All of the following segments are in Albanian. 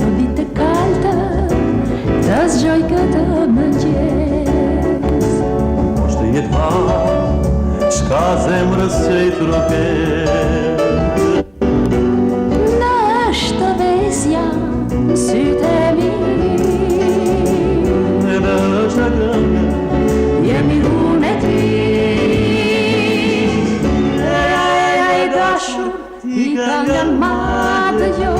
Në vite kalta, të zgjoj këtë mëngjes. Është jetë ma, qka zemrës që i troket. Në është vesja, sytë e mi. Edhe është këngë, Jemi unë e ti. Ej, dashur, ti këngë matë jo.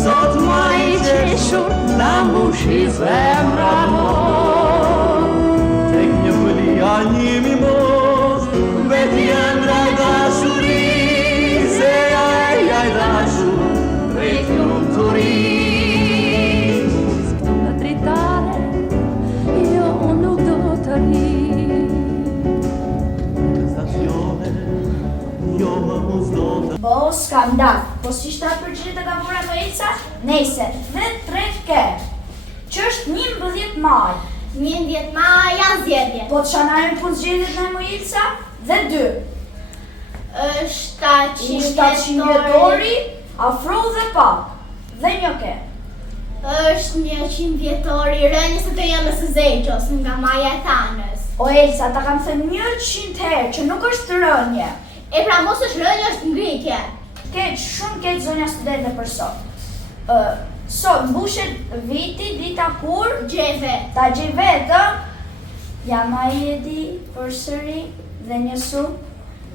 Sot ma i qeshur, ta mbushi zemra mo. tek një pëlia një mimos, veti ëndra dashuris, e aj dashur, drejt lumturis. Në dritare, jo unë nuk do të ri. Stacione, jo më do të. Po, skandal. Po si 7% e ka vura në Elsa? Nejse, dhe 3 ke. Që është 11 maj. 11 maj janë zgjedhje. Po të shanajnë punë zgjedhjet në Elsa? Dhe 2. Është 700 vjetori, afro dhe pak. Dhe një ke. Është 100 vjetori rënjës të jemës së Zegjos nga Maja e Thanës. O Elsa, ta kam thënë 100 herë që nuk është rënje. E pra mos është rënjë, është ngritje. Keq, shumë keq zonja studente për sot. Sot mbushet viti dita kur Gjeve. ta gjej vetë. Ja ma i e di për sëri dhe një sup.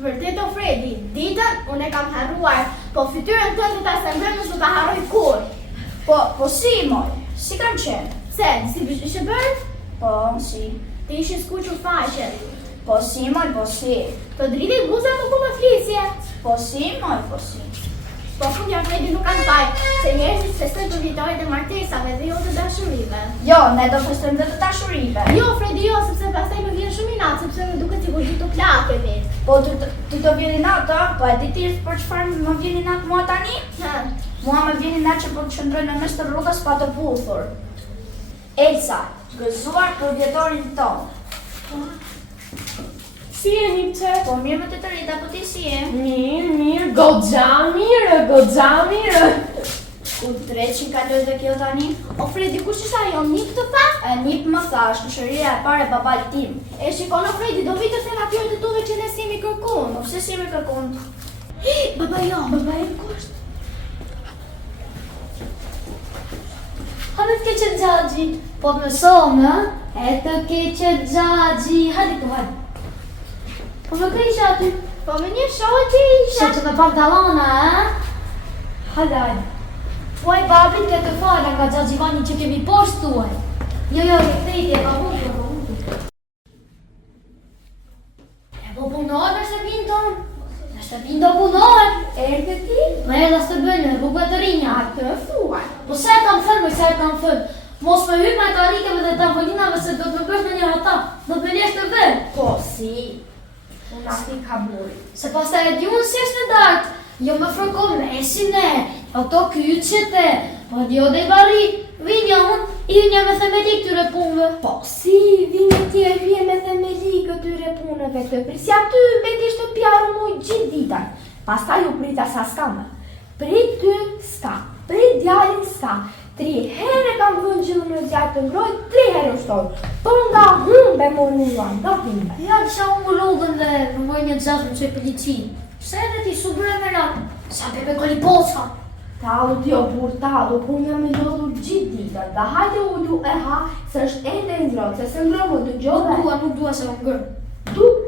Vërtet o Fredi, ditën unë e kam harruar, po fytyrën tënde ta sembrënës nuk ta harroj kur. Po si moj, si kam qenë? Se, si ishe bërë? Po si, Të ishin skuqur faqen. po si moj, po si. Të driti buza më ku më flisje. Po si moj, po si. Po fund ja Fredi nuk kanë faj, se njerëzit festojnë për vitorit e martesave dhe jo të dashurive. Jo, ne do festojmë dhe të dashurive. Jo, Fredi, jo, sepse pastaj më vjen shumë inat, sepse më duket sikur ju të plakemi. Po ty të vjen inat, po e di ti për çfarë më vjen inat mua tani? Mua më vjen inat që po të qëndroj në mes të rrugës pa të puthur. Elsa, gëzuar për vjetorin ton. Si jeni të? Po mirë më të rita, po ti si je? Mirë, goxha mirë. Ku 300 kaloj dhe kjo tani? O Fredi, kush është ajo, Nik të pa? Nip më thash, në shëria e pare babal tim. E shikon o Fredi, do vitë të natyre të tuve që ne si mi kërkun. Po pse si me kërkon? Baba jo, baba e ku është? Hajde të keqe Xhaxhi. Po më sonë, e të keqe Xhaxhi. Hajde të hajde. Po më kërë aty. Po me një shohë që isha. Që të me pantalona, e? Hajde. Uaj babin ke të fala nga Xhaxhi Vani që kemi poshtë tuaj. Jo, këtejtje, babu. E po punor në shtëpinë tonë. Në shtëpinë do punor. Erdhe ti? Me edhe së të bëjnë, rrugë të rinja. Atë thuaj. Po se e kam thënë, mos me hyp me karikeve dhe tavolinave se do të bësh në një hata, do të lesh të vend. Po si? Unë ati ka buri. Se pastaj e di unë si është në darkë, jo me froko mesin e, ato kyçet e, po jo dhe i bari, vinja unë, i vinja me themeli këtyre punëve. Po si, vinja ti e hyje me themeli këtyre punëve të prisja ty beti shtëpiarë mu gjithë ditën. Pastaj u prita sa skame. Prit ty ska, prit djalin ska. 3 herë kam vënë gjillë në zjarë të ngroj, 3 herë ushtoj. Po nga humbe më nuan, nga humbe. Ja kisha unë rrugën dhe rrugoj një gjashtë më qoj pëllicinë. Pse edhe ti su bërë me ratë? Sa pepe koli poska. Tallu t'jo bur tallu, ku jam me lodhur gjithë ditën. Dhe hajde ullu e ha, se është ende e ngrohtë, se ngrohë të gjove. Nuk dua se më ngërë.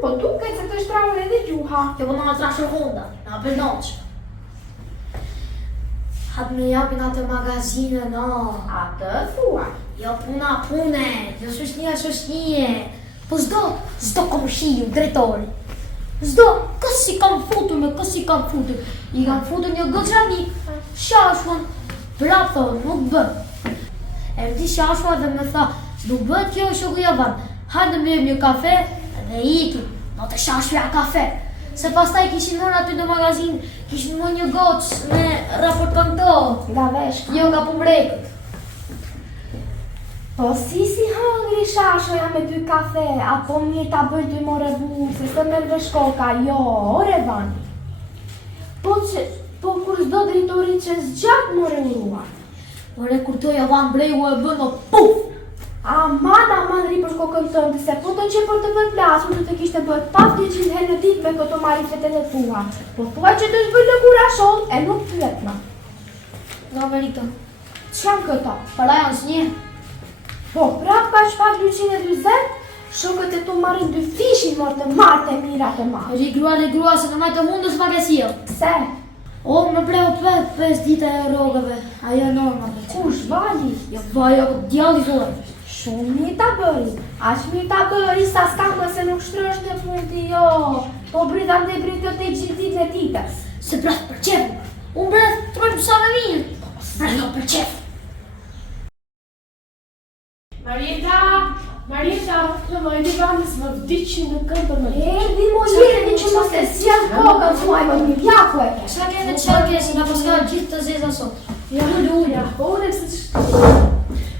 Po tu këtë se të shtrahur edhe gjuha. Jo po nga trashër honda, nga përnoqë. Hatë me japin atë magazinë, no. Atë thua. Jo pune, jo shoshnie. Po zdo kom shiju, drejtori. Zdo, kësi kam futur. I kam futur një goxhani, shashun, prap thonë, nuk bën. E vdi shashua dhe me tha, nuk bën kjo shoku javan, hajde me jep një kafe dhe iki, no të shashua kafe. Se pastaj kishin mërë aty në magazin, kishin më një gocë me raport këngto. Nga veshka. Jo nga pumrekët. Po si hangri shashoja me ty kafe, apo mirë ta bëj ty more burë, se së me veshkoka, jo, ore vani. Po Po kur s'do drejtori që zgjat more urua. Ore kur toja van bregu e bën o puf! Aman ri për kokën tënde, se po të që për të vën plasur të të kishte bërë 500 herë në ditë me këto marifete e tua. Po thua që të zbëj në kura shonë, e nuk pyet më. Nga verito. Ç'janë këto? Para janë s'nje. Po, prap pa shpak 220, shokët e tu marrin 2 fishin mor të martë e mira të marë. Ri grua se në majtë hundës pa ke sjell. Pse? O, më preu 5 dita e rogave. Ajo e normave. Kush vali? Jo, vajo, djalli zonë. Shumë mi ta bëri. Aq mi ta bëri sa s'ka më se nuk shtrësh në fund ti jo. Po brita ndë brita të gjithit në titës. Se brath për qef. Unë brath të rojmë sa me mirë. Brath për qef. Marieta, në më edhe vanës më vdiqin në këmbë më Erdi mo jeni që mos të sjell kokën thuaj më një pjaku e ke. Qa kene qarke se nga paska gjithë të zeza sot. Ja, luja, po unë se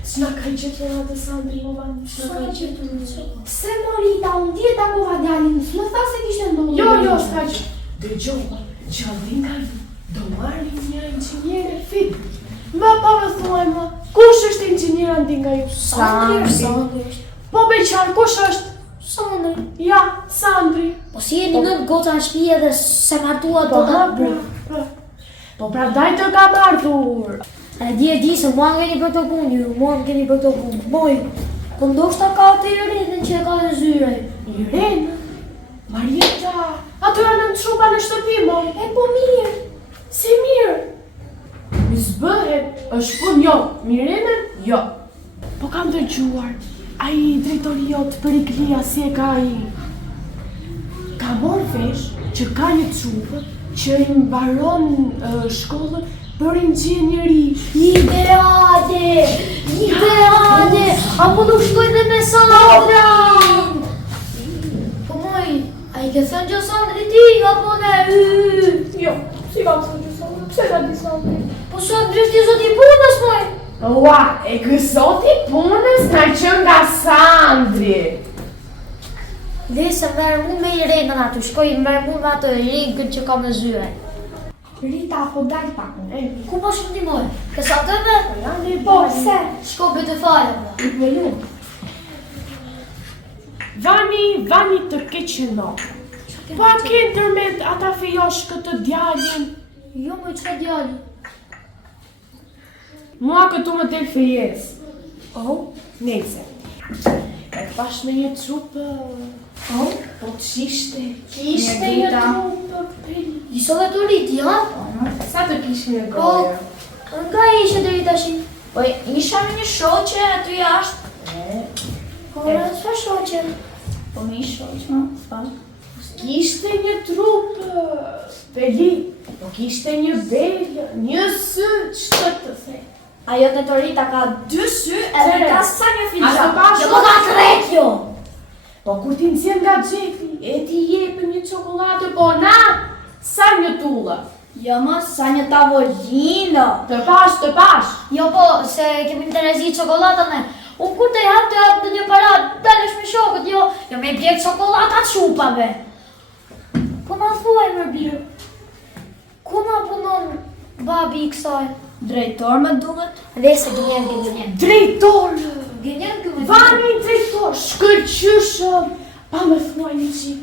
s'na ka i qëtë në atë Sandri, mo vanë, s'na ka i qëtë në qëtë. Se Morita, unë djeta kova djalin, s'më tha se kishte ndodhur. Jo, s'ka që. Dëgjova, që allinga do marrin një inxinjere fit. Më pa më thuaj më, kush është inxinjera ndinga ju? Sandri. Po beqar, kush është? Sandri. Ja, Sandri. Po si jeni nën goca në shpije dhe se martua do të... Po pra daj të ka ardhur. E di se mua më keni për të punë ju, mua më keni për të punë. Boj, po ndoshta ka të Irenën që e ka në zyre. Irenë? Marieta, ato janë në trupa në shtëpi, moj. E po mirë. Si mirë. Mi zbëhet, është pun jo, Irenën, jo. Po kam dëgjuar, ai drejtori jot Periklia si e ka ai. Ka morë vesh që ka një trupë që i mbaron shkollën për inxhinieri. Ideale! Apo nuk shkoj dhe me Sandrin! Po moj, a i ke thënë që Sandri ti, apo ne? Jo, si kam thënë që Sandri, pse ta di Sandri? Po Sandri është i zoti punës, moj! Ua, e kësoti punës na qënë nga Sandri. Dhe se mërë mund me Irenën aty, shkoj mërë mund me atë Irenën që ka me zyre. Rita, po daj pak më. Ku po shkëndimoj? Kësa të me? Po, pse? Shko bëjtë e fare, më. Me ju. Vani të keqeno. Po a ke ndërmet ata fejosh këtë djalin? Jo më që djali. Mua këtu më del fejes. Oh? Nese. E pash në një trupë... Oh? Po të shishte. Kishte një një trupë peli. Iso dhe të rriti, ha? Sa të kish një Po, gojë? nga ishe deri tash? Po isha me një shoqe aty jashtë. Po, çfarë shoqe? Po me një shoqe, pa. Kishte një trupë peli. Po kishte një belë, një sy, ç'të të the. Ajo të Torita ka 2 sy edhe ka sa një A të finxhan. pash? Jo, po ka 3 kjo! Po kur ti nxjerr nga xhepi, e ti jepë një çokoladë, po na sa një tullë. Jo më sa një tavolino. Të pash. Jo po, se kemi interesi çokoladën e. Unë kur të jap të një para, dalesh me shokët, jo me bjek çokolada të shupave. Po na thuaj më birë. Ku na punon babi i kësaj? Drejtor më duhet. Dhe se gjenjen. Drejtor! Gjenjen kjo me Vani drejtor, shkëlqyshëm. Pa më thuaj një qik.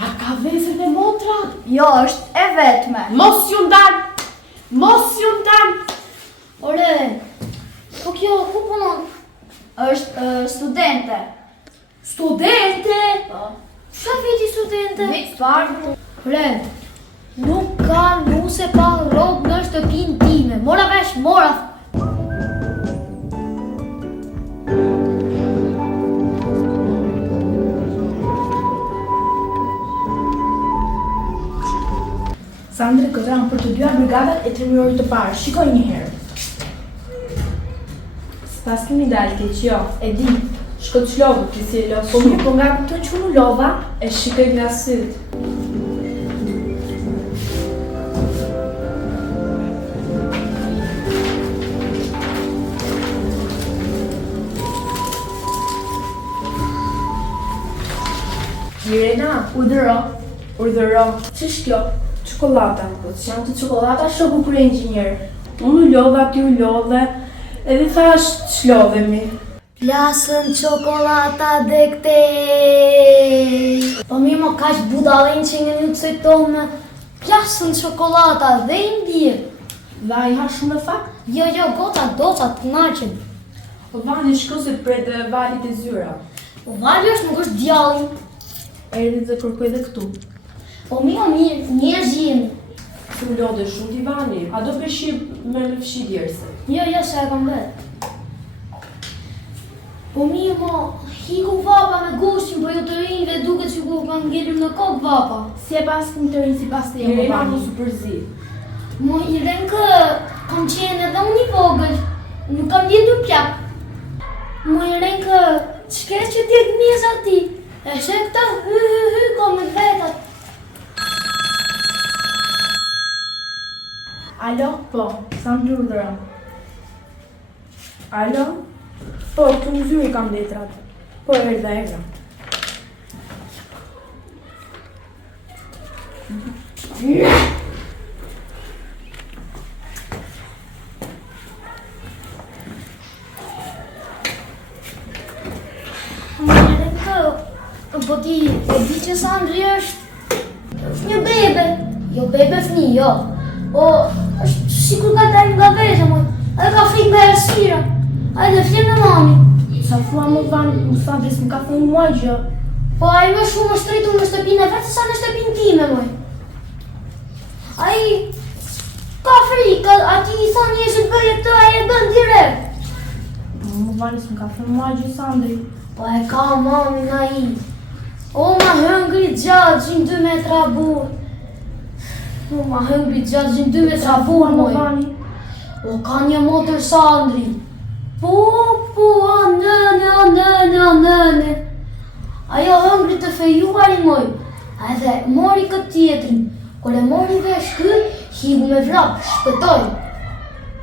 A ka vezët e motra? Jo, është e vetme. Mos ju ndan. Ore, po kjo, ku punon? Është studente. Studente! Po. Qa viti studente? Vit parë. Ore, nuk ka nuse pa robë në shtëpinë time. Mora vesh, mora. Sandri këtëran për të dyja brigadat e trimirorit të parë. Shikoj një herë. S'pas kemi dalë keq, jo, e di. Shko të shlovë, që si e lovë. Po mirë, po nga të qunu lova, e shikoj nga sytë. Irena, urdhëro. Ç'është kjo? Çokolata. Po që janë të çokolata shoku kur e inxhinier. Unë u lodha, ti u lodhe, edhe thash ç'lodhemi. Plasën çokolata dhe këte. Po mirë më kaq budallin që një nuk se tonë. Plasën çokolata dhe i mbje. Dhe ai ha shumë e fakt. Jo, gota, doca të naqen. Po Vani shko se pret valit e zyra. Po Vali është nuk është djallin. Erdhi dhe kërkoj dhe këtu. Po mirë, njerëz jemi. Të lodhe shumë ti Vani. A do peshi me fshi djerse? Jo, se e kam vetë. Po mirë mo, hiku vapa me gushtin, po jo të rinjve duket që ku kanë ngelur në kokë vapa. Si e pas këm të rinë si pas të jemë Vani. Mos u përzi. Mo i renkë, kam qenë edhe unë i vogël, nuk kam jetur plak. Mo i renkë, qëke që t'jek njës ati, e shë këta ko me vetat. Alo? Po, sa më gjurdëra. Alo? Po, të në zyri kam letrat. Po, erda. Po ti e di që Sandri është një bebe. Jo bebe fëni, jo. Po është sikur ka dalë nga vezë, moj. Ai ka frikë nga erësira. Ai dhe flet me mami. Sa thua më Vani, më Sandri s'më ka thënë mua gjë. Po ai më shumë është rritur në shtëpinë e vetë sa në shtëpinë time, moj. Ai ka frikë, ati i thonë një që bëje të, ai e bën direkt. Më Vani s'më ka thënë mua gjë Sandri. Po e ka mami nga i. O ma hëngri gjatë gjin 2 metra burë. O ma hëngri gjatë gjin 2 metra burë, moj. O ka një motër Sandri. Po, o nëne. Ajo hëngri të fejuari, moj. A edhe mori këtë tjetrin. Kër e mori vesh kë, higu me vrap, shpëtoj.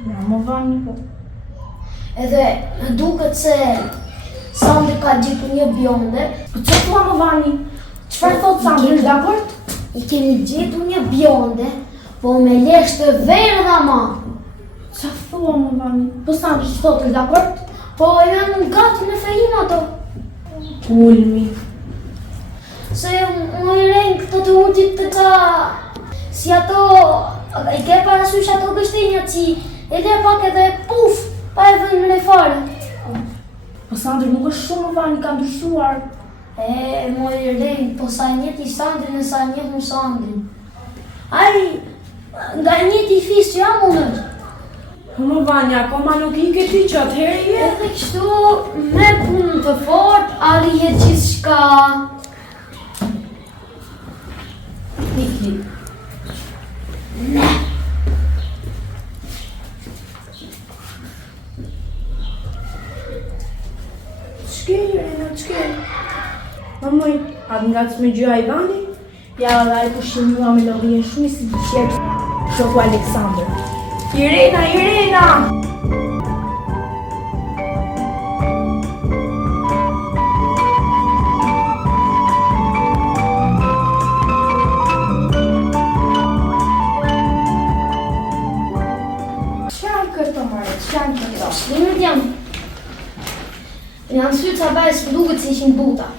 Ja, më Vani, po. Edhe duket se Sandri ka gjitur një bjonde. Po që thua më Vani? Qëfar thot Sandri, është dakord? I kemi gjetur një bjonde, po me lesh të verdha ma. Qa thua më Vani? Po Sandri që thot, është dakord? Po janë gati në fejim ato. Ulmi. Se më i rejnë këto të utit të ka... Si ato... I ke parasysh ato gështenja që e le pak edhe puf, pa e vënë në fare. Po Sandri nuk është shumë më Vani, ka ndryshuar. Më i rejnë, po sa njeti Sandrin e sa njeti më Sandrin. Ai, nga njeti fis që jam unë është. Po më Vani, akoma nuk i këti që atëherë je? Edhe kështu, me punë të fort, arrihet gjithçka. Nikli. Qke? Mamoj, atë nga të me gjëa i Vani? Ja, dhe ai pushim mua me lodhjen shumë i si qërë Zoku Aleksandr. Irena! Qanë këto mare, qanë këto? Shlimit jam. Janë sytë sa bajës më duket se ishin buta.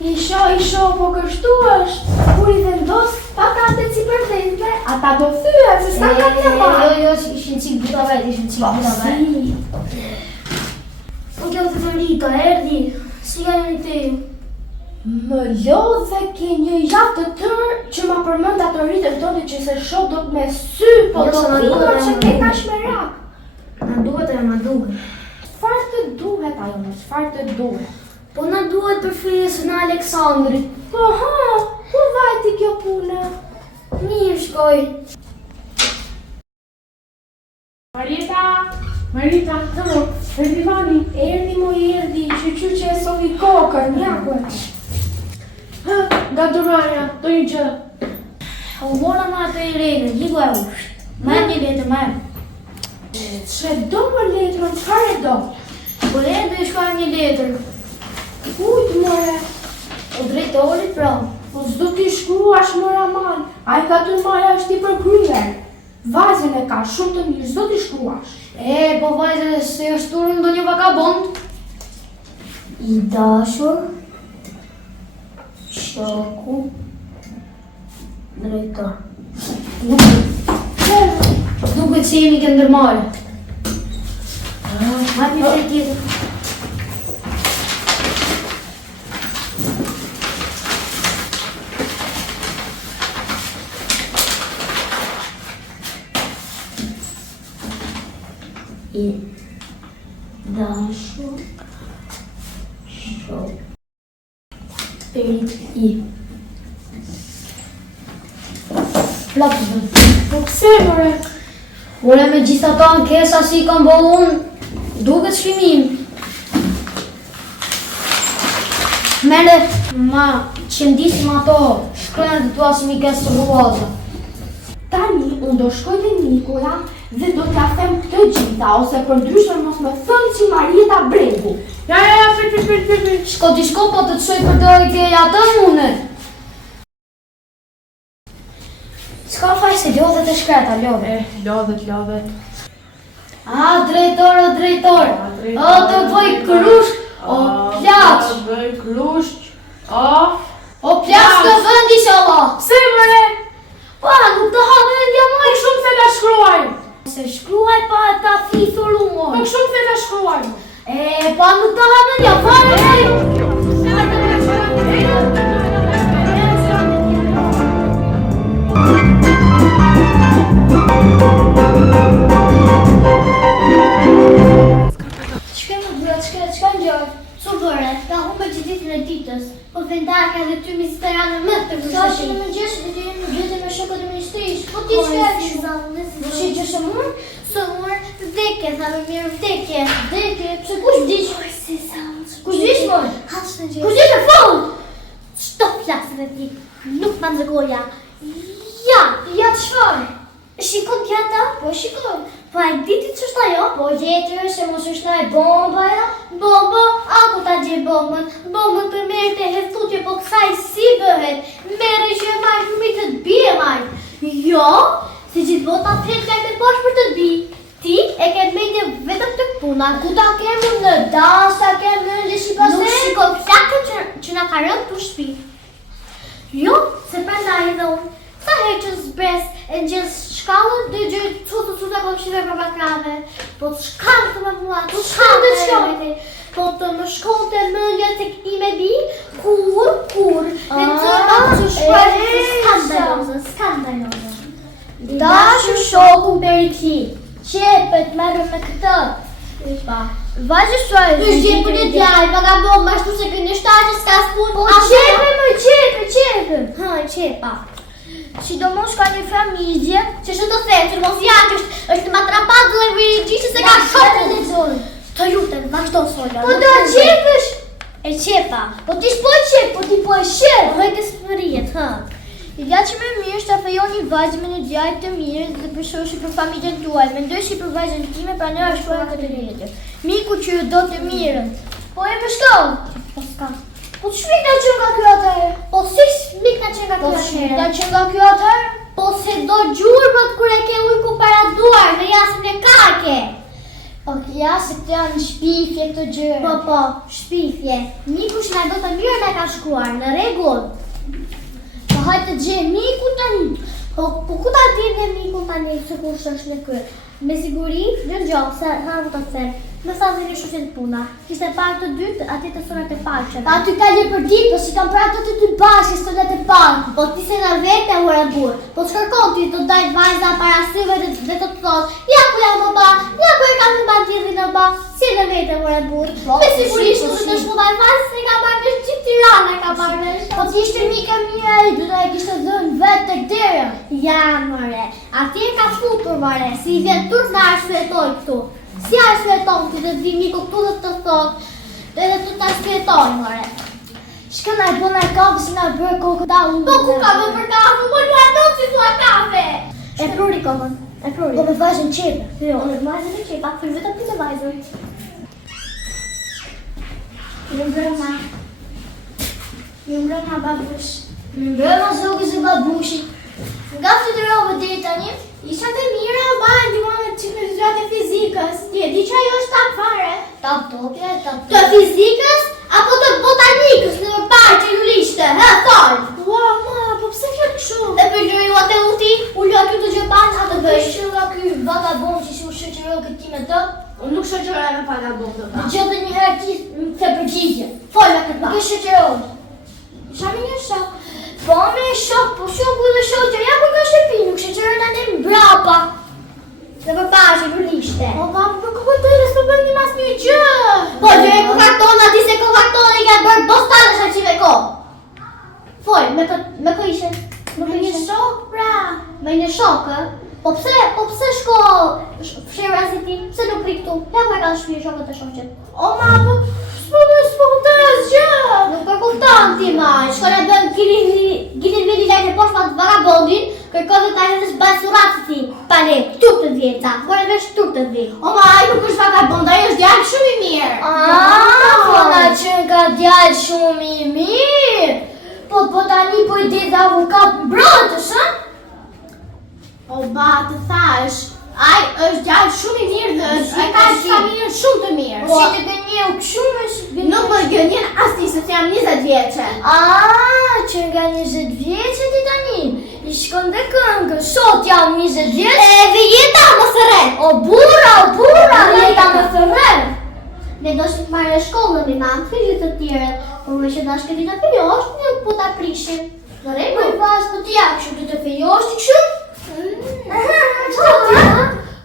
Isho, po kështu është. Kur i vendos, patate si përdente, ata do thyë, se s'ka ka të marë. Jo, ishin qik buta vetë, Po kjo të rita, erdi, si ka një te ju? Më lodhe ke një javë të tërë që ma përmënd ato rritër tonë që se shoh do të me sy, po Jo, do se ma të duhet që e ke ma ka shmerak. Ma duhet. Çfarë të duhet ajo më, çfarë të duhet? Po na duhet për fyesën e Aleksandrit. Po ha, ku vajti kjo puna? Mirë shkoj. Marita, këmo, erdi Vani. Erdi, që e sovi kokën, jakën. Nga durarja, do një gjë. U mora ma ato i rejnë, ligu e ush. Ma një letër, ma. Që do më letrën, çfarë do? Po le do i shkoj një letër. Kujt more? O drejtorit pra. Po s'do t'i shkruash më Raman, ai ka të marrë është i përkryer. Vajzën e ka shumë të mirë, s'do t'i shkruash. Po vajzë, se është turën do një vagabond. I dashur, shoku, drejtor. Duket se jemi ke ndërmarrë. Hajde një tjetër. I dashur, shoku. I Plakë. Po pse more? Ore me gjitha ta ankesa si kam bo unë, duket shkrimim. Mere, ma qëndisim ato shkrenat të tua si mi kesë të buaza. Tani, unë do shkoj te Nikola dhe do t'ja them të gjitha, ose për ndryshme mos me thënë që Marieta Bregu. Ja, fit. Shko t'i shko po të të shoj për të keja të mune. S'ka faj se lodhet e shkreta, lodhet. Lodhet. Drejtor. O, të bëj krushk, o plaq. Bëj krushk. O plaq të vëndi shala. Pse more? Pa, nuk të ha vendja Po moj. shumë se ta shkruaj. Se shkruaj pa ta thithur u Po moj. shumë se ta shkruaj. Pa nuk të ha vendja fare. Çka ngjohet? Su bëre? Ka humbë që ditën e ditës. Po vendarka dhe ty ministeranë më të Sa që në mëngjes dhe të jenë në gjete me shokët e ministrisë. Po ti shka e shumë. Që që shumë mërë? Së mërë vdekje, tha me mirë vdekje. Vdekje, pse kush vdish? Kush vdish mërë? Hash të gjë. Kush vdish e fol? Stop flasën e ti. Nuk më nxëgoja. Ja të shfar. Shikon kjata? Po shikon. Po e diti që është ajo? Po jetër se mos është na e bomba ja? Bombo, aku ta gje bombën. Bombën për merë të heftutje, po kësaj si bëhet. Merë që e majtë fëmijë të të bie majtë. Jo, se gjithë bota fletë ka e poshtë për të të bi. Ti e ke mendje vetëm të puna. Ku ta kemë në dans, ta kemë në leshi pasë? Nuk shiko flakën që na ka rënë të shpi. Jo, se prandaj edhe unë. Sa herë që zbres e njës shkallën, dhe gjërë cutë kom shive për bakrave. Po të shkallë të më mua, të shkallë të shkallë. Po të më shkollë të mëndja të ime bi, kur, me të që shkallë, skandalozë. Dashur shoku Perikli, qepet merë me këtë. Vajzë shoj, Në shqipë për një djaj, vagabond, ma shtu se kënë shtaj që s'ka s'pun. Po qepe më qepe. Ha, qepa. Sidomos ka një familje. Që shë të them, që mos jakë është matrapat dhe virigjishë se ka shokë. Të lutem, vazhdo sola. Po da qepesh. E qepa. Po ti s'po qep, po ti po e shep. Po hëjtë së përrijet, ha. Ideja që më mirë është ta fejon një vajzë me një djalë të mirë dhe përshoshi për familjen tuaj. Mendoj si për vajzën time pra ne ashtuar këtë rrjetë. Miku që ju do të mirën. Po e më shkon. Po s'ka. Po ç'mik na qen nga ky atëherë? Po si shmik na qenë nga Po kjo ç'mik na atëherë? qen nga ky atëherë? Po se do gjurmët kur e ke ujku para duar në jasën e kake. Po ja se të janë shpifje këto gjëra. Po, shpifje. Miku që na do të mirë na ka shkruar, në rregull. Po hajtë të gjej miku tani. Po ku ta di ne mikun tani se kush është në ky? Me siguri, dëgjoj, se ha do të them. Më sa zëri shoqet puna. Kishte parë të dytë, atë të sonat e parë. Ta ty ka lë për ditë, po si kam prapë të dy bashkë stolet e parë. Po ti se në vete ura burr. Po shkërkon ti do daj vajza para syve dhe të thotë, ja ku jam baba, ja ku e kam në bandiri në ba. Si në vete ura burr. Me sigurisht do të shmodaj vajzë se ka marrë në gjithë Tirana ka marrë në. Po ti ishte mike mirë ai, do ta kishte dhënë vetë tek dera. Ja more. Atje ka futur more, si vjen turp na arsyetoj këtu. Si arsyetoj ti të vi miku këtu dhe të thotë, edhe të ta arsyetoj more. Shka na e bëna e kafe si na bërë kokë ta unë. Po ku ka më për kafe, mo një ato që thua kafe. E pruri komën, e pruri. Po me vajzën qepe. Jo, në vajzën e qepa, për vetëm për të vajzën. Ju mbrëma babush. Mirëmbrëma zogës e babushi. Nga fëtërove deri tani? Isha të mira, ba, ndihmon që me zgjuat e fizikës. Ti e di që ajo është tap fare. Tap topja, tap Të fizikës apo të botanikës në parë që ju lishte, he, thorë. Ua, ma, po pse fjallë këshu? E përgjëri u atë uti, u lua kjo të gjëpan, atë përshëra ky vagabond që si u shëqëroj këti me të. Unë nuk shoqëroj me vagabond. Në gjithë dhe një herë ti më të përgjigje. Folme këtë pa. Nuk e shëqëroj. Isha me një shok. Po me shok, po shoku dhe shoqër, ja kur ka shtëpi, nuk shëqëroj në ne mbrapa. Dhe për parë që lu lishte. O, ba, po këpër të ilës për bëndi mas një gjë. Po, gjëre kokakton, ati se kokakton e kanë bërë dostane shaqqive ko. Foj, me kë ishe? Me një shok, pra. Me një shokë? Po pse shko fshira si ti? Pse nuk ri këtu? Ja ku e ka shpirë shokët e shoqet? O, ma, po, s'po kuptoj asgjë. Nuk e kupton ti ma, shko në bën gilin veli lajtë e poshtë pa të vagabondin, kërko dhe ta jetës bëjë surat si ti, pale, turp të vjeca, bërë vesh turp të vjeca. O, ma, ai nuk është vagabond, ai është djalë shumë i mirë. Fona që nga djallë shumë i mirë. Po tani po i dhe avukat mbrojtës, hë? O, ba, të thash, ai është djalë shumë i mirë dhe e ka familjen shumë të mirë. Si të gënjeu këshume Nuk më gënjen as ti, se jam 20 vjeqe. Që nga 20 vjeqe ti tani, i shkon dhe këngë, sot jam 20 vjeqe. Dhe jeta më sëre. O bura, jeta më sëre. Ne do shtë marrë shkollën mi mamë, fëgjë të tjere, por me që dash këti të fejosht, ne po të aprishim. Në regu? Po pas, po t'ja këshu të fejosht, këshu?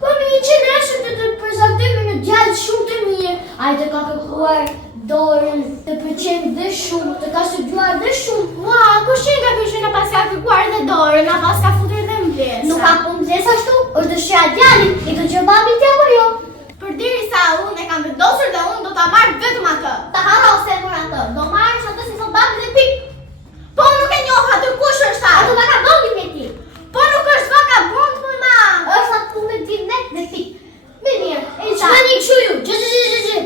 Po mi që neshë të prezentoj me një djallë shumë të mirë. Ai të ka kërkuar dorën, të pëlqen dhe shumë, të ka studiuar dhe shumë. Ua, kushin ka këshu në pas ka kërkuar dhe dorën, a pas ka futur dhe mbesa. Nuk ka punë mbesa ashtu, është dëshira djalit, i të që babi tja për jo. Përderisa unë e kam vendosur dhe unë do ta marr vetëm atë. Ta harrose për atë, do marrësh atë si thon babi dhe pik. Po nuk e njoh atë kush është ai. Ato vagabondi me ti. Po nuk është vagabond më ma. Është atë punë me ti net dhe pik. Mirë, e Qa një këshu ju? Gjë.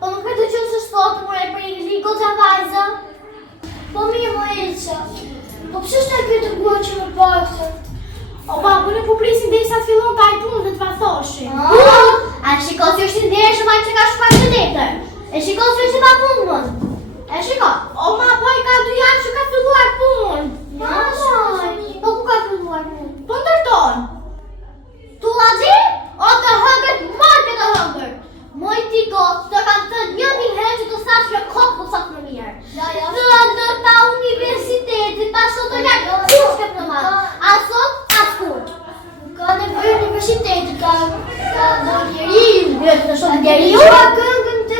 Po nuk e të qënë se shtotë, more për i ligo të vajza. Po mirë, mo Elqa. Po pëse shtë e këtë gua që më pakëtë? O ba, po në publisin dhe i sa fillon të ajë punë dhe të vathoshin. A shiko si është i ndershëm ai që ka shkuar të letër. E shiko si është i pa punë mën. E shiko. O ma, po i ka 2 janë që ka filluar punë. Po ku ka filluar punë? Po ndërton. Tu la di? O të hëngër, marrë të hëngër. Moj ti gotë, të kam thënë 1000 herë që të sash që kokë po sakë më mirë. Të ndërta universitetit, pa sot të lakë, kush ke për marë? A sot, as kur. Ka në për universitetit, ka në njeriu. Të shumë njeriu? Ka këngën të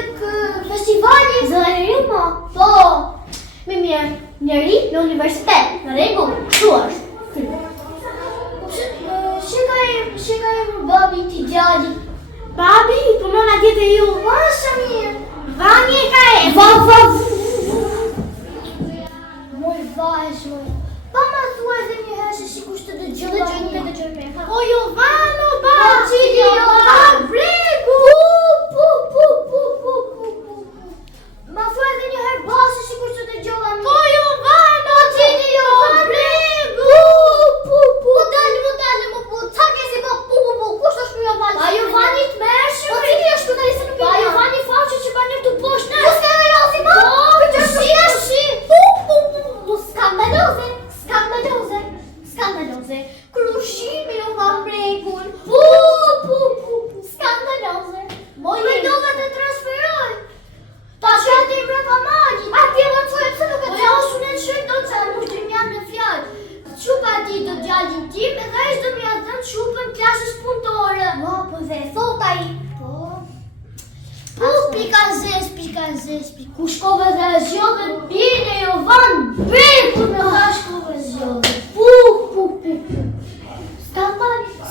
festivali. Zëriu ma? Po. Me mirë, njeri në universitet, në regu, kështu është. Shika e më babi ti djali. Babi, po mëna tjetë ju. Vasha mirë. Vani e ka e. Moj vash, moj. Pa ma thua edhe një herë se si kush të dëgjoj. O Jovano, ba. Po qili Jovano. Bregu. Ma thua edhe një herë ba se si kush të dëgjoj. Po Jovano. Po qili Jovano. Bregu. Po dalë, ca ke si po kush është më Jovani? Pa Jovani të mërshë. Po cili është këtë se nuk e. Pa Jovani faqe që banër të poshtë. Po s'ka me rozi ma. Po që shi. Skandaloze. Krushimi Jovan Bregun. Skandaloze. Moj e do të transferoj. Ta që ati i brëpa magjit. Ati e vërcoj, pëse nuk e të asu në të shëjt do të sa mushtim jam në fjallë. Qupa ti do gjallin tim edhe ishtë do mi atë dënë qupën klasës punëtore. Po dhe thot a i. Po, pika zes. Ku shkove dhe zjodhe bine Jovan Bregun me ha shkove zjodhe.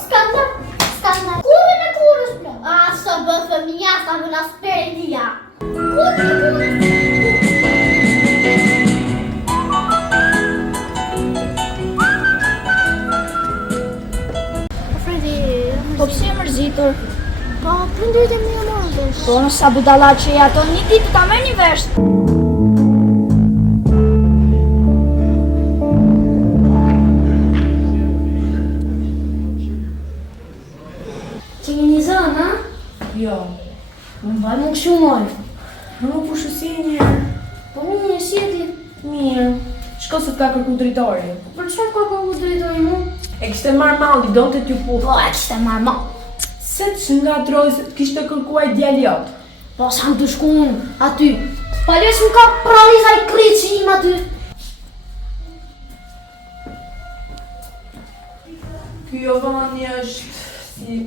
Skandal. Kurën e kurës plë. A, së bë fëmija, sa më nas perendia. Po pse e mërzitur? Po, prindrit e mi e mërdesh. Po në sa budalla që e ato një ditë ta me një vesh. Jeni zënë, a? Jo. Më mbaj më këshu moj. Nuk po shusi një. Po mirë, si e ti? Mirë. Shko se t'ka kërku dritori. Për çfarë ka kërku drejtori mu? E kishte marrë malli, do të t'ju puth. Po, e kishte marrë ma. Se që nga troj se kishte kërkuaj djaliot. Po, sa më të shku unë aty. Pales më ka paraliza i kriqë im aty. Ky Jovani është si...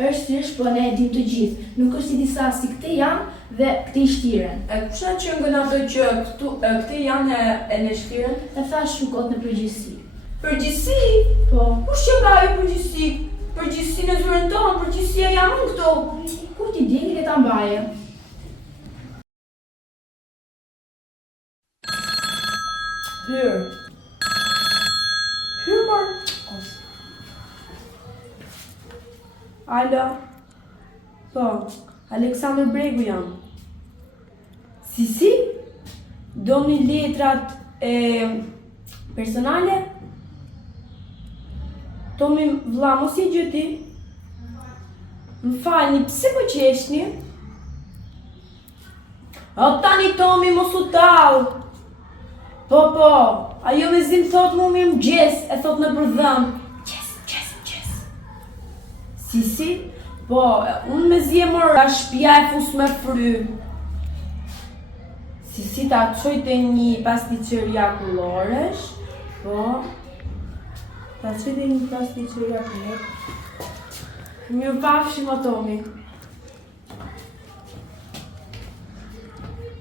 Është, po ne e dim të gjithë. Nuk është si disa si këte janë dhe këte i shtiren. E kusha që ngën ato që këte janë e në shtiren? E thash shukot në përgjithësi. Përgjithsi? Po, Kush që ka e përgjithsi? Përgjithsi në zyrën tonë, përgjithsia jam unë këto. kur ti dini le ta mbaje. Hyrë. Hyrë marë. Alo. Po, Aleksandr Bregu jam. Si? Doni letrat personale? Tomi, vlla, mos i gjëti. Më falni, pse po qeshni? O tani Tomi, mos u tall. Po, ajo me zim thot mu mirë mëgjes, e thot në përdhëm. Qes. Si? Po, unë me zi e morë, ka shpia e fus me fry. Si ta qojte një pasticëria kulloresh, po, ta qojte një pasticëria kulloresh. Mirë pafshim o Tomi.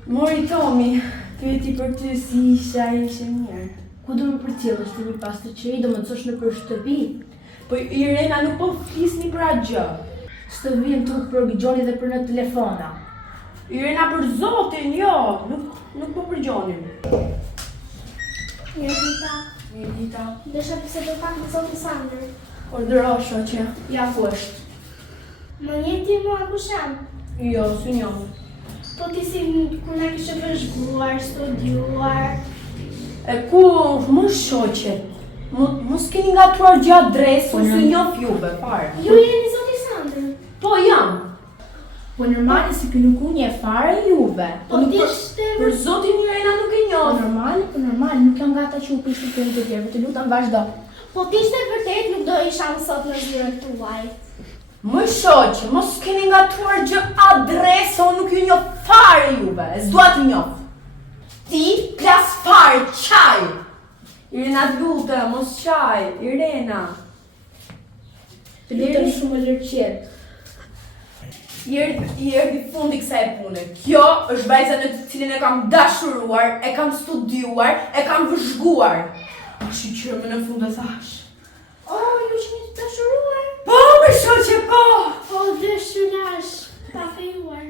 Mori Tomi, pyeti për ty si isha mirë. Ku do më përcjellësh ti një pasticëri, do më të çosh në për shtëpi? Po Irena nuk po flisni për atë gjë. S'të vjen tu për Gjoni dhe për në telefona. Irena për zotin, jo, nuk po për Gjonin. Mirë dita. Desha pse do pak në zotin Sandër. Ordëro shoqe. Ja ku është. Më njeti mua ku shem. Jo, s'u njoh. Po ti si kur na kishe vëzhguar, studiuar. E ku, më shoqe, mos keni ngatuar gjë adresë, unë s'u njoh juve, fare. Ju jeni zoti Sandër. Po jam. Po normali si kë nuk unë e fare juve. Po ti shte Për zotin Irena nuk e Po njoh. normal, nuk jam gata që u pishtë të të tjerëve, të lutem vazhdo. Po ti shte vërtet nuk do isha më sot në zyrën tuaj. Më shoqe, mos keni ngatuar gjë adresë, unë nuk ju njoh fare juve, e s'dua t'ju njoh. Ti, klas fare, qaj! Irena të lutem, mos qaj, Irena. Të lutem shumë lërqet. I erdi fundi kësaj pune. Kjo është vajza në të cilin e kam dashuruar, e kam studiuar, e kam vëzhguar. Shqyqyrë më në fund e thash. Ju që një të dashuruar. Po, me shoqe, po! Po dëshurash, pa fejuar.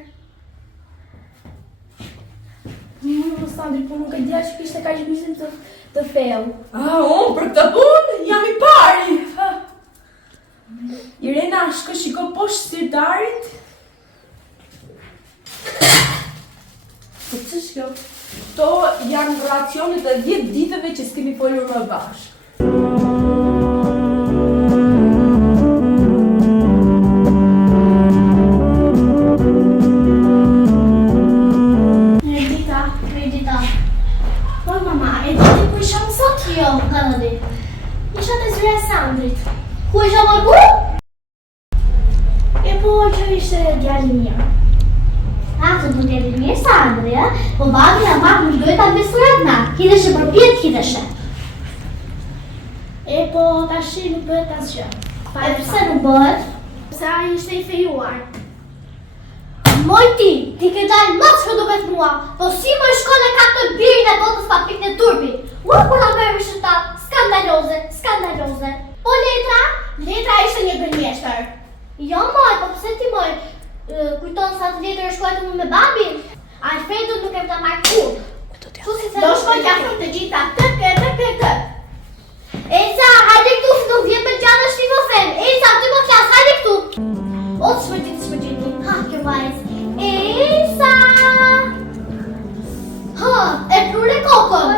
Më Sandri, po nuk e dija që kishte kaq gjusim të thellë. Unë për këtë punë jam i pari. Irena, shko shiko poshtë sirtarit. Po që shko? Këto janë racionet e 10 ditëve që s'kemi folur më bashkë. Mirë dita. Po mama, e di ti ku isha më sot? Jo, nga në di. Isha të zyra e Sandrit. Ku isha më ku? E po që ishte djali mirë. Të du djali mirë Sandri, e? Po babi na mak më shdojta në besurat na. Hideshe për pjetë, hideshe. E po tashi nuk bëhet asgjë. E pse nuk bëhet? Pse ai ishte i fejuar. Moj ti ke dalë më që duket mua, po si më shkon e ka të birin e botës pa pikë në turpi. Ua kur a mërë shëtat, skandaloze. Po letra ishte një gërmjeshtër. Jo moj, po pse ti moj, kujton sa të letër e shkuajtë mu me babin? Alfredo nuk e më të marrë kur. Do shkoj qafër të gjitha, të. Elsa, hajde këtu, se nuk vjen për gjatë është një them. Elsa, ty më flas, hajde këtu. O, të shpërgjiti. Ha, kjo vajz. Elsa! Ha, e prure kokën.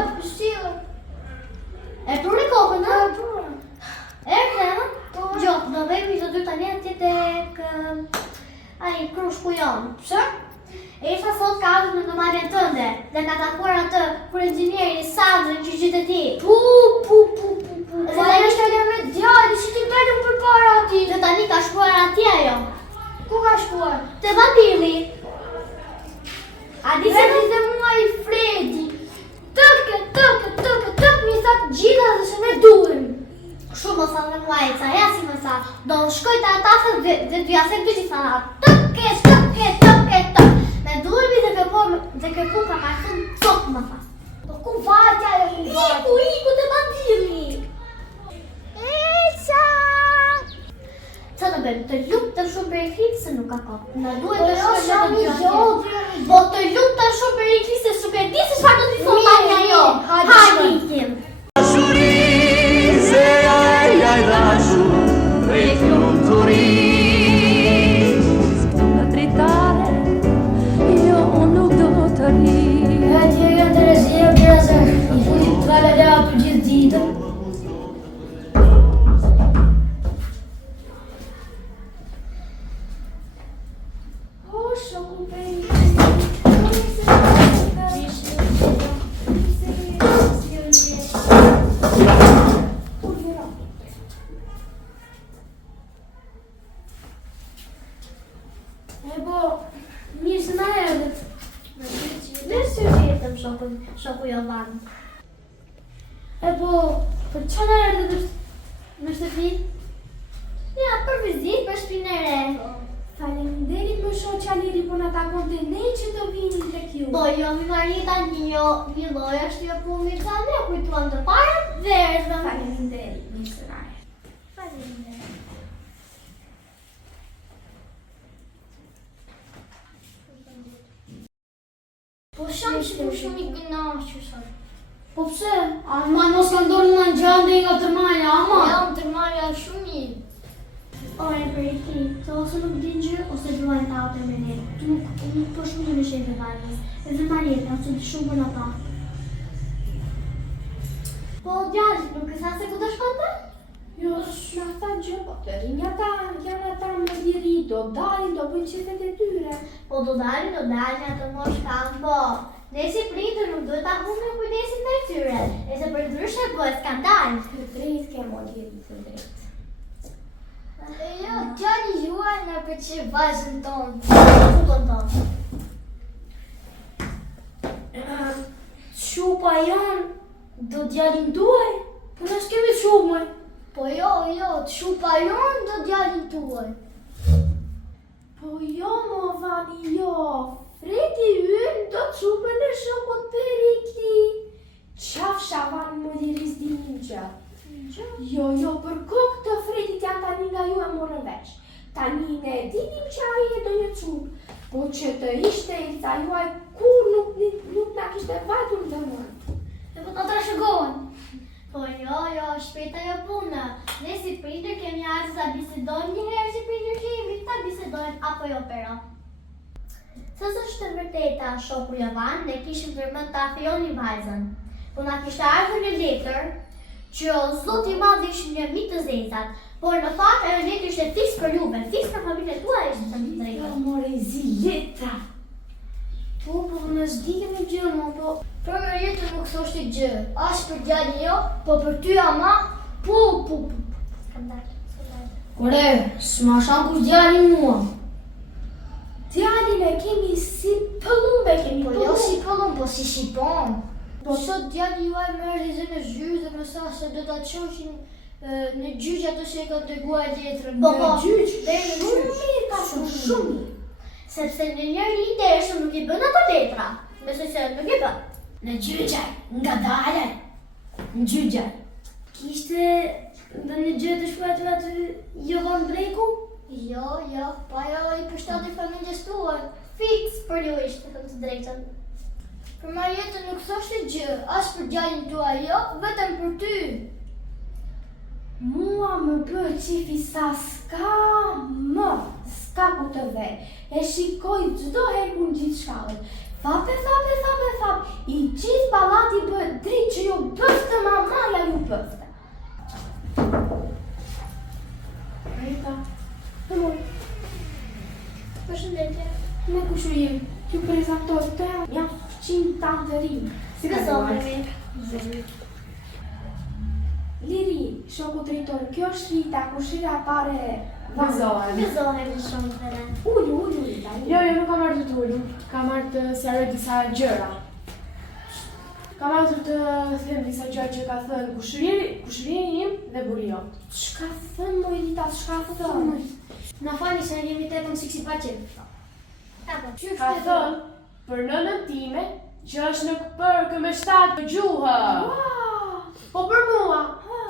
E prure kokën, ha? Erdhe, ha? Gjo, do vejmë i të dy tani atje te ai krushku jon. Pse? Isha sot ka ardhur në domarin tënde dhe ka takuar atë kur inxhinieri Sandrën që qytet e tij. Dhe ai është edhe me djalin që ti bëri përpara atij. Dhe tani ka shkuar atje ajo. Ku ka shkuar? Te vampiri. A di se ti dhe mua i Fredi. Tëk, mi sa të gjitha dhe se ne duhem. Kështu më sa në muajca, ja si më sa. Do shkoj të atafë dhe të jasek të gjitha nga. Tëk. Me duhemi dhe kërpu ka ma thënë tok më fa. Do ku vajtja e mu vajtja? Iku të bandimi. Elsa! Sa në bëjmë, të lutëm shumë për Eklisë se nuk ka kohë. Në duhet të shumë me të gjatje. Po të lutëm shumë për Eklisë se shumë e di se shfarë do t'i thonë tanja jo. Hajde ikim. Dashuri se ai dashur drejt lumturisë. Sto nga dritare, jo unë nuk do të ri. Atje janë të rezia bjeza, i futi të valere atë gjithë ditën. Shoku Jovan. E po, për që në erdhe në shtëpi? Ja, për vizit, për shpinë e re. Faleminderit më shoh Qaleri po na takon të ne që të vini tek ju. Po jo, mi Marita, një loj është jo punë mirë të ne, kujtuan të parën dhe erdhëm. Faleminderit, misënare. Faleminderit. Po shumë që po shumë I gënaqur sot. Po pse? Ama mos ka ndorë në gjande nga tërmaja, ama? Ja, më tërmarja shumë mirë. Ore, për e ti, të ose nuk din gjë, ose duajnë të aute me ne. Tu nuk po shumë në shetë e vajnës. Edhe Marieta, ose të shumë për ata. Po, djallit, nuk e sa se ku të shkonte? Jo, s'na tha gjë, po të rinja ta, janë ata më diri, do dalin, do bëjnë qefet e tyre. Po, do dalin atë mosh kanë, po. Ne si pritur nuk duhet ta humbim kujdesin ndaj tyre, e se për ndryshe bëhet skandal. Të drejt ke mo diri, të drejt. Jo, djali juaj nga pëlqej vajzën tonë, fukon tonë. Qupa janë, do djalin tuaj? Po në s'kemi qumë. Po jo, qupa jonë do djalin tuaj. Po jo, mo vani, jo. Fredi ynë do qupën e shokot Perikli. Qafsha vani më diris dinim gjë. Jo, për kokë të Fredit janë tani nga ju e morën veç. Tani ne dinim që ai e do një qupë. Po që të ishte Elsa juaj kur nuk na kishte vajtur në dëmën. E po të trashëgohen. Po jo, shpeta jo puna. Ne si prindër kemi ardhur ta bisedojmë një herë si prindër kemi, ta bisedojmë apo jo pero. Sa është e vërteta, shoku Jovan, ne kishim vërmend ta afronin vajzën. Po na kishte ardhur një letër që Zoti I Madh ishin një mit të zezat, por në fakt ajo letër ishte fiks për juve, fiks për familjen tuaj ishte të drejtë. Jo, more zi letra. Po, në s'dikem e gjë, po. Për Marietën nuk thoshte gjë, as për djalin jo, po për ty ama, po. Skandal. Kore, s'ma shanku djalin mua. Djalin e kemi si pëllumbe, Po jo si pëllum, po si shipon. Po sot djali juaj më erdhi në zyrë dhe më sa se do ta çoqin në gjyq ato që e ka treguar letrën. Po, gjyq, deri në shumë gjyq. mirë ka shumë mirë. Sepse në njëri I dershëm nuk I bën ato letra. Besoj se nuk I bën. Në gjyqaj, nga dale. Në gjyqaj. Kishte ndonjë gjë të shkruar aty Jovan Breku? Jo, po ajo I përshtatet familjes tuaj. Fiks për ju ishte, thëmë të drejtën. Për Marietën nuk thoshte gjë, as për djalin tuaj jo, vetëm për ty. Mua më bërë qifi sa s'ka ku të ve. E shikoj çdo herë kur gjithë shkallën. Fape, I gjithë pallati bëhet dritë që ju bëftë mamaja ju bëftë. Rita, Përshëndetje. Me kushërim, ju prezentoj të jam fëqin tanë të ri. Si ka Gëzohemi. Liri, shoku drejtor, kjo është Rita, kushira pare Gëzohemi. Gëzohemi shumë të ne. Ullu, Rita. Jo, nuk kam ardhur të ullu. Kam ardhur të sqaroj disa gjëra. Kam ardhur të them disa gjëra që ka thënë kushërini im dhe burio. Çka thënë moj Rita, çka thënë? Na falni se jemi tetën siksi paqe. Ka thënë për nënën time që është në përkë me 7 gjuhë. Po për mua,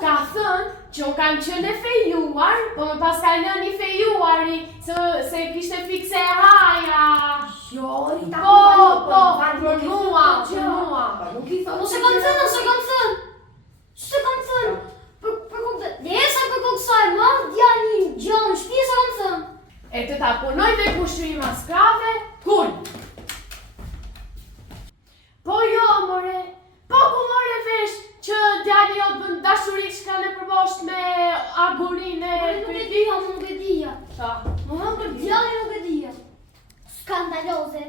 ka thënë që unë kam qenë e fejuar, po më pas ka nëni fejuari, se kishte fikse e haja. Jo, Rita, Po, për mua. Nuk i thotë. Ose kam thënë. Ç'të kam thënë? Për kokë. Desa për kokë sa e madh, djali gjallë në shtëpi sa kam thënë. E të ta punoj dhe kushëri maskrave, kull. Po jo, more, po ku more vesh që djali jot bën dashuri që ka në përbosh me agurinë e Nuk e dija. Ta. Djali nuk e dija. Skandaloze.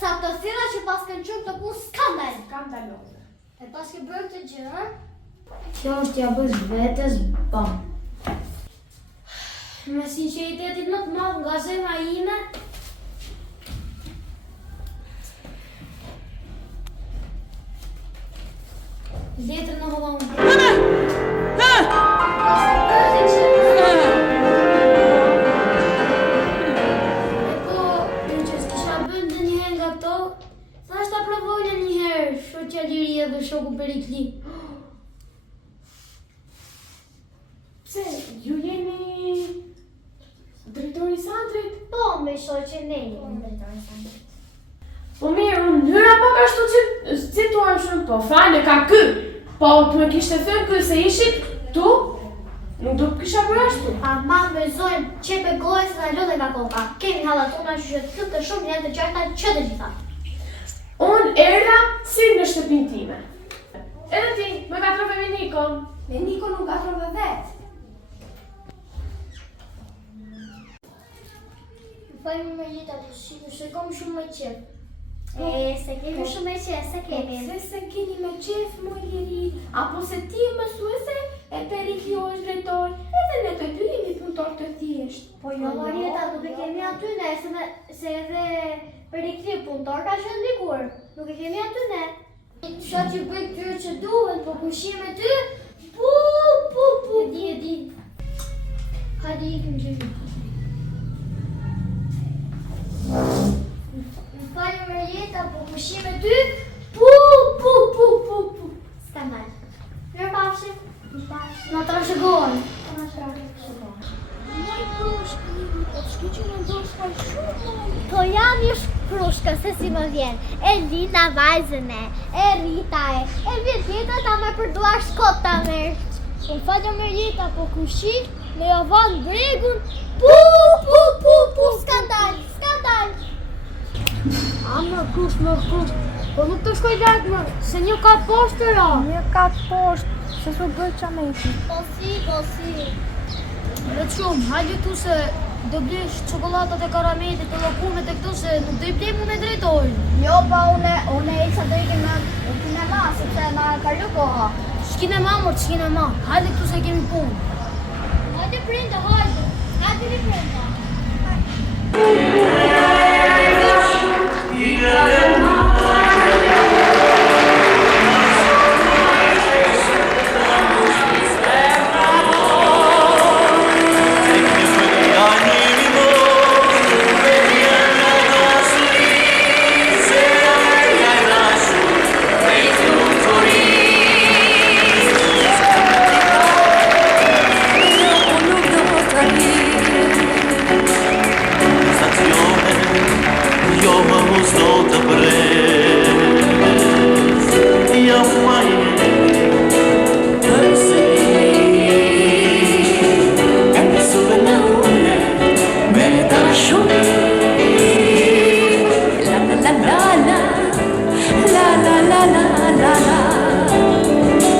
Sa të thira që pas kanë qenë të punë skandal. Skandaloze. E pas ke bërë këtë gjë, Kjo është ja bësh vetes bam. me sinqeritetin më të madh nga zemra ime, letrën në hollon. Dhe shoku Perikli. Pse, ju jeni drejtori Sandrit? Po, me shoqe Neli, unë drejtori Sandrit. Po mirë, unë njëra pak ashtu që situar shumë, po fajnë ka kë. Po të më kishte thënë kë se ishit tu, nuk do kisha bërë ashtu. Ama me zojmë qepe gojë se në lodhe nga koka. Kemi hallat tona që të të shumë janë të qarta që të gjitha. Unë erda si në shtëpinë time. Edhe ti, më gatrove me Nikon. Me Niko nuk gatrove vetë. Bëjmë me jeta të se kom shumë me qef. Se kemi shumë me qef, se kemi. Se keni me qef, moj Liri, apo se ti mësuese e Perikli është drejtor, edhe ne të dy jemi punëtor të thjesht. Po jo, Marieta, nuk e kemi aty ne, se edhe Perikli punëtor ka qenë dikur. Nuk e kemi aty ne. Qa që bëj këtyre që duhen, po kushim e ty, pu. E di. Hadi ikim gjëri. Më falë Marieta, po kushim e ty, pu. Skandal. Mirë pafshim. Na trashëgojnë. Po jam ju shkrushka se si më vjen. E Lina vajzën e Rita e vjen tjetër ta me përduar shkot ta merë. Po falja me Rita, po kushi me javan bregun. Pu, skandal. Më kush, po nuk të shkoj lartë më, se një ka poshtë ra. Një katë poshtë, se s'u bëjt qa me ti. Po si. Dhe të shumë, hajde këtu se do blesh qokolatat e karamelit të lokumet e këtu se nuk do i blemu me drejtorin. Jo, pa une e sa do ikim në kinema, sepse na kalu koha. S'kinema, s'kinema, hajde këtu se kemi punë. Hajde prinde, hajde. Hajde li prinde.